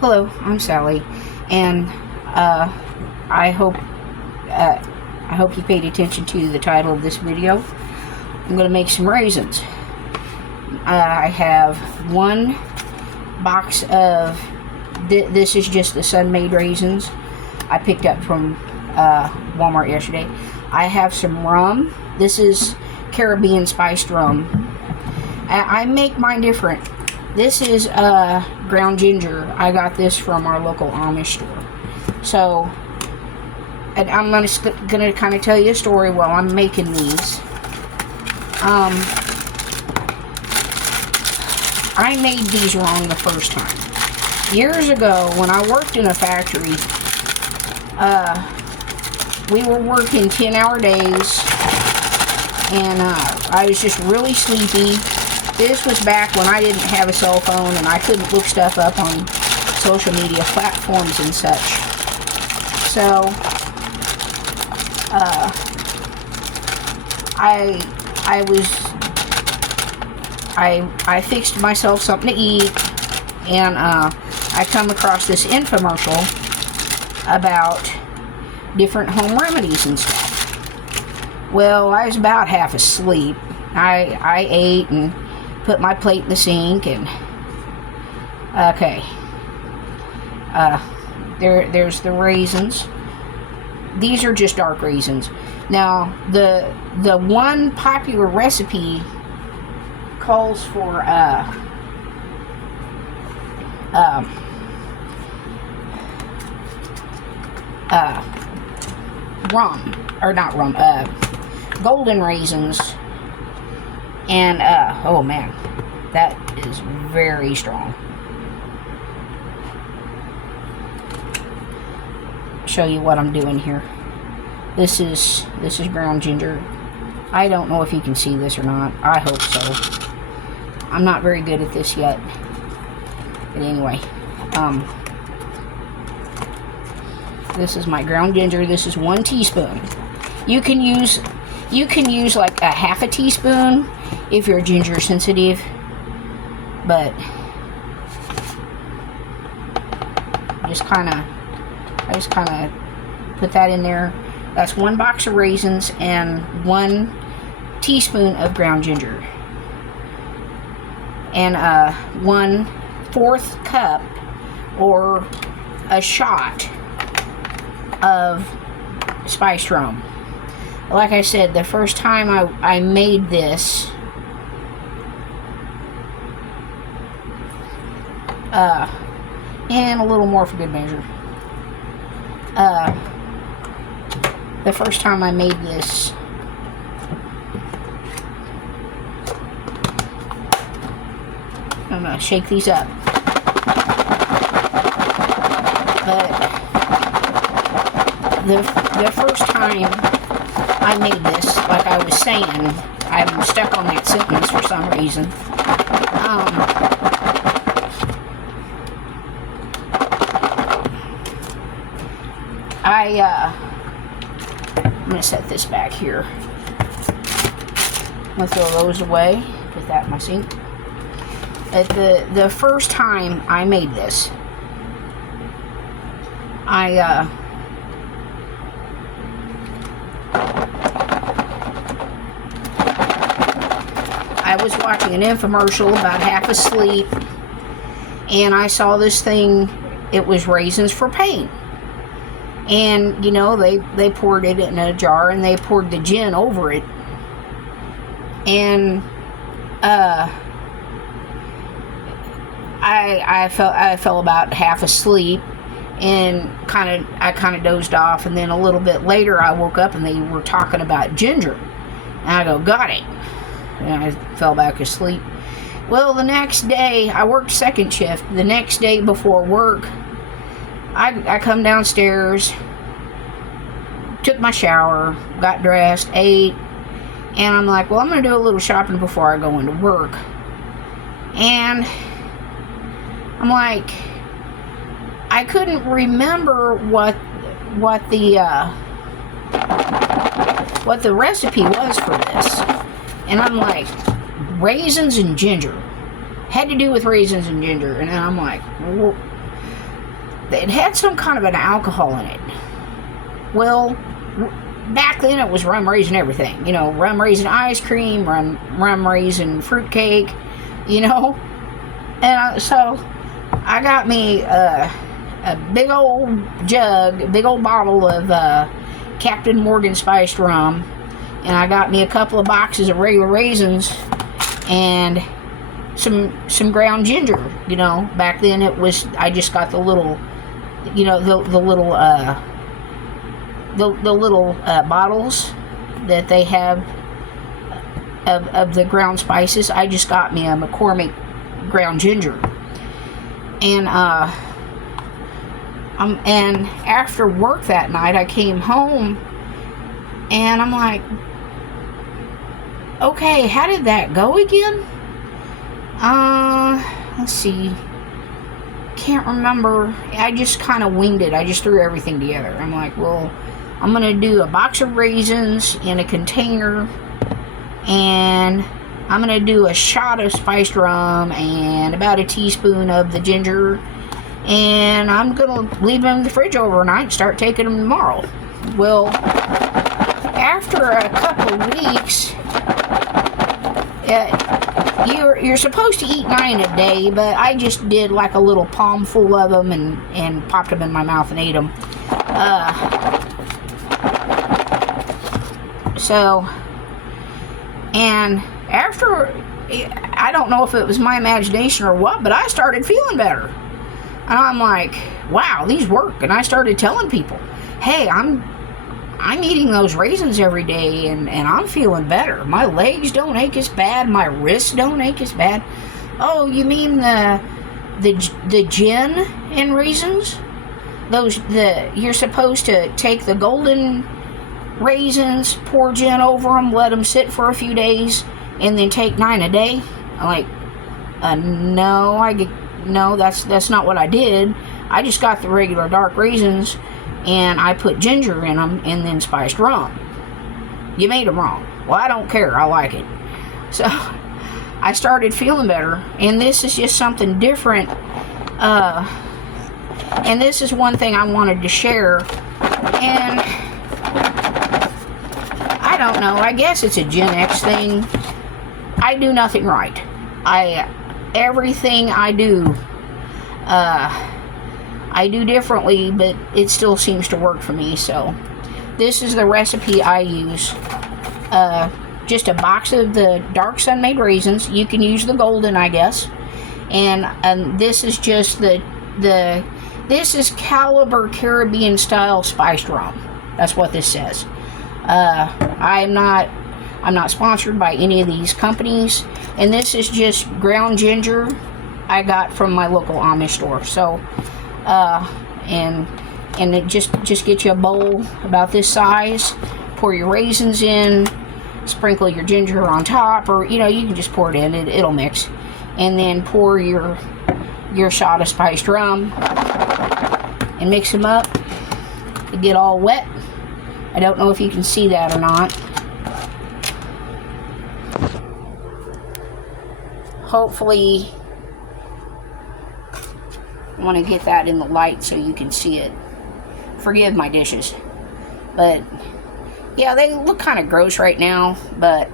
Hello, I'm Sally, and I hope you paid attention to the title of this video. I'm going to make some raisins. I have one box of this is just the Sun-Maid raisins I picked up from Walmart yesterday. I have some rum. This is Caribbean spiced rum. I make mine different. This is ground ginger. I got this from our local Amish store. So, and I'm gonna kind of tell you a story while I'm making these. I made these wrong the first time. Years ago, when I worked in a factory, we were working 10-hour days, and I was just really sleepy. This was back when I didn't have a cell phone and I couldn't look stuff up on social media platforms and such. So, I fixed myself something to eat, and I come across this infomercial about different home remedies and stuff. Well, I was about half asleep. I ate and put my plate in the sink, and okay, there's the raisins. These are just dark raisins. Now the one popular recipe calls for golden raisins. And, oh man, that is very strong. Show you what I'm doing here. This is ground ginger. I don't know if you can see this or not. I hope so. I'm not very good at this yet. But anyway, this is my ground ginger. This is 1 teaspoon. You can use like a half a teaspoon if you're ginger sensitive, but I just kind of put that in there. That's 1 box of raisins and 1 teaspoon of ground ginger, and 1/4 cup or a shot of spiced rum. Like I said, the first time I made this, and a little more for good measure. The first time I made this, I'm gonna shake these up. But the first time I made this, like I was saying, I'm stuck on that sentence for some reason. I'm going to set this back here. I'm going to throw those away. Put that in my sink. At the first time I made this, I was watching an infomercial about half asleep, and I saw this thing. It was raisins for pain. And, you know, they poured it in a jar, and they poured the gin over it. And, I fell about half asleep, and I kind of dozed off, and then a little bit later I woke up and they were talking about ginger. And I go, got it. And I fell back asleep. Well, the next day, I worked second shift. The next day before work, I come downstairs, took my shower, got dressed, ate, and I'm like, well, I'm going to do a little shopping before I go into work. And I'm like, I couldn't remember what the recipe was for this. And I'm like, raisins and ginger. Had to do with raisins and ginger. And I'm like, it had some kind of an alcohol in it. Well, back then it was rum raisin everything. You know, rum raisin ice cream, rum raisin fruitcake, you know. And so I got me a big old jug, big old bottle of Captain Morgan spiced rum, and I got me a couple of boxes of regular raisins and some ground ginger. You know, back then it was, I just got the little, you know, the little bottles that they have of the ground spices. I just got me a McCormick ground ginger, and and after work that night, I came home, and I'm like, okay, how did that go again? Let's see. Can't remember. I just kind of winged it. I just threw everything together. I'm like, well, I'm gonna do a box of raisins in a container, and I'm gonna do a shot of spiced rum and about a teaspoon of the ginger, and I'm gonna leave them in the fridge overnight and start taking them tomorrow. Well, after a couple of weeks, you're supposed to eat 9 a day, but I just did like a little palm full of them and popped them in my mouth and ate them. And after, I don't know if it was my imagination or what, but I started feeling better. And I'm like, wow, these work. And I started telling people, hey, I'm eating those raisins every day, and I'm feeling better. My legs don't ache as bad. My wrists don't ache as bad. Oh, you mean the gin in raisins? You're supposed to take the golden raisins, pour gin over them, let them sit for a few days, and then take 9 a day? I'm like, no, that's not what I did. I just got the regular dark raisins, and I put ginger in them and then spiced rum. You made them wrong. Well, I don't care. I like it. So I started feeling better, and this is just something different. And this is one thing I wanted to share. And I don't know. I guess it's a Gen X thing. I do nothing right. Everything I do, I do differently, but it still seems to work for me. So this is the recipe I use. Just a box of the dark sun-made raisins. You can use the golden, I guess. And this is just this is Caliber Caribbean style spiced rum. That's what this says. I'm not sponsored by any of these companies, and this is just ground ginger I got from my local Amish store. So and it just get you a bowl about this size, pour your raisins in, sprinkle your ginger on top, or you can just pour it in, it'll mix, and then pour your shot of spiced rum and mix them up to get all wet. I don't know if you can see that or not. Hopefully, I want to get that in the light so you can see it. Forgive my dishes. But, yeah, they look kind of gross right now, but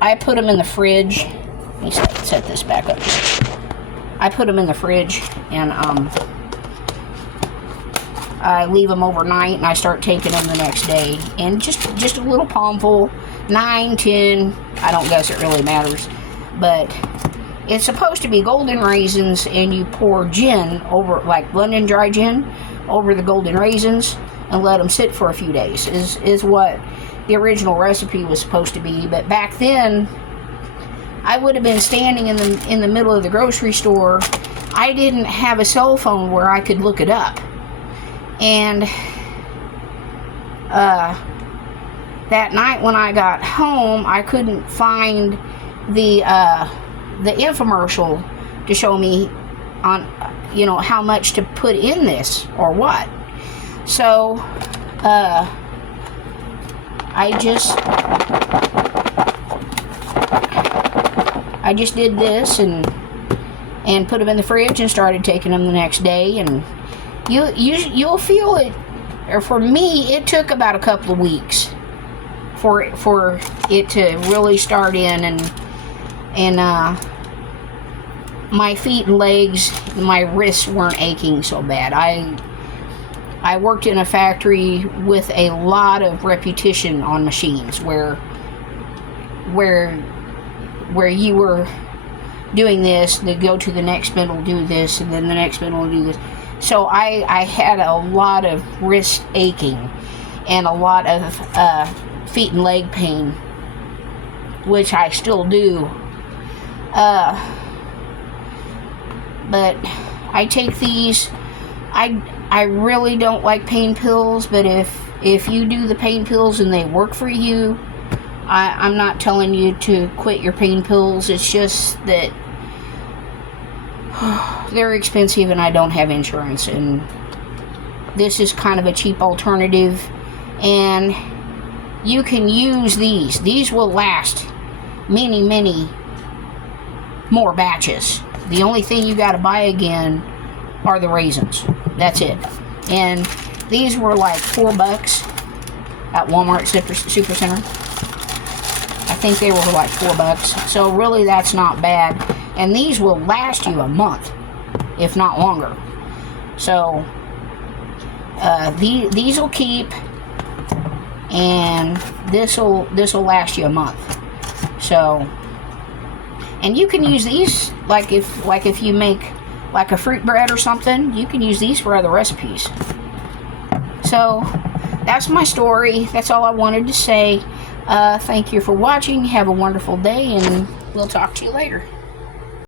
I put them in the fridge. Let me set this back up. I put them in the fridge, and I leave them overnight, and I start taking them the next day. And just a little palmful, 9, 10, I don't guess it really matters. But it's supposed to be golden raisins, and you pour gin over, like London dry gin, over the golden raisins, and let them sit for a few days, is what the original recipe was supposed to be. But back then, I would have been standing in the middle of the grocery store. I didn't have a cell phone where I could look it up. And that night when I got home, I couldn't find the infomercial to show me on how much to put in this or what. So I just did this, and and put them in the fridge and started taking them the next day. And you'll feel it. Or for me, it took about a couple of weeks for it to really start in, and my feet and legs, my wrists weren't aching so bad. I worked in a factory with a lot of repetition on machines where you were doing this, then go to the next spindle, do this, and then the next spindle, do this. So I had a lot of wrist aching and a lot of feet and leg pain, which I still do. But I take these. I really don't like pain pills, but if you do the pain pills and they work for you, I'm not telling you to quit your pain pills. It's just that they're expensive and I don't have insurance, and this is kind of a cheap alternative, and you can use these. These will last many more batches. The only thing you got to buy again are the raisins. That's it. And these were like $4 at Walmart Supercenter. I think they were like $4. So really, that's not bad. And these will last you a month, if not longer. So these will keep, and this will last you a month. So, and you can use these like if you make like a fruit bread or something, you can use these for other recipes. So that's my story. That's all I wanted to say. Thank you for watching. Have a wonderful day, and we'll talk to you later.